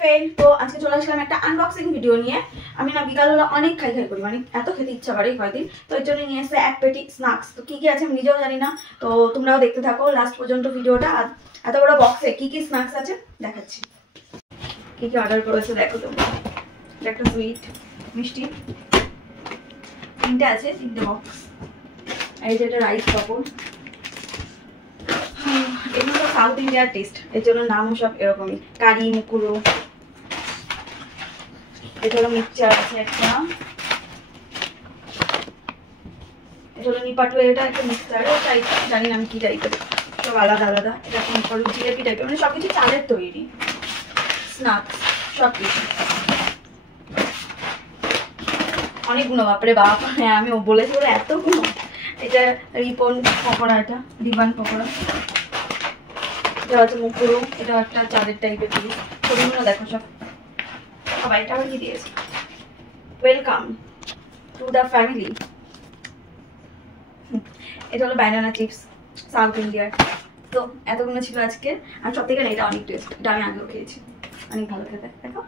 Friend, তো আজকে চলে আসলাম একটা আনবক্সিং ভিডিও নিয়ে। আমি না বিকালবেলা অনেক খাই করি, মানে এত খেতে ইচ্ছা করে কয়েকদিন, তো এর জন্য নিয়ে এসে এক পেটি স্ন্যাক্স। তো কি কি আছে আমি নিজেও জানি না, তো তোমরাও দেখতে থাকো লাস্ট পর্যন্ত ভিডিওটা। আর এত বড় বক্সে কি কি স্ন্যাক্স আছে দেখাচ্ছি। কি কি অর্ডার করেছে দেখো তোমরা। একটা সুইট মিষ্টি, তিনটে আছে, তিনটে বক্স। এই যে একটা রাইস পাপড়, এগুলো তো সাউথ ইন্ডিয়ার টেস্ট, এর জন্য নামও সব এরকমই। কারি মুকুরো, এটা হলো মিক্সচার আছে একটা, এটা হলো নিপাটু, এটা একটা মিক্সচার টাইপ, জানি না আমি কি টাইপের, সব আলাদা আলাদা। এটা মুকুরো জিলেপি টাইপের, মানে সবকিছু চালের তৈরি স্ন্যাক্স সব কিছু। অনেকগুলো, বাপরে বাপ, হ্যাঁ আমি বলেছি বলে এতগুলো। এটা রিপন পকোড়া, এটা রিবান পকোড়া। এটা হচ্ছে মুকুরো, এটা একটা চালের টাইপের জিনিস। ছবিগুলো দেখো সব। আবার এটা আবার কি দিয়েছে, ওয়েলকাম টু দ্য ফ্যামিলি। এটা হলো ব্যানানা চিপস, সাউথ ইন্ডিয়ার। তো এতগুলো ছিল আজকে। আর সব থেকে না এটা অনেক টেস্ট, এটা আমি আগেও খেয়েছি, অনেক ভালো খেতে। দেখো,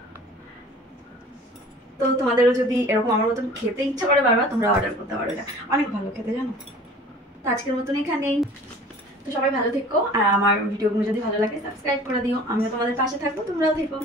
তো তোমাদেরও যদি এরকম আমার মতন খেতে ইচ্ছা করে বারবার, তোমরা অর্ডার করতে পারো, এটা অনেক ভালো খেতে, জানো। তো আজকের মতন এখানেই। তো সবাই ভালো থেকো, আর আমার ভিডিওগুলো যদি ভালো লাগে সাবস্ক্রাইব করে দিও। আমিও তোমাদের পাশে থাকবো, তোমরাও থেকো।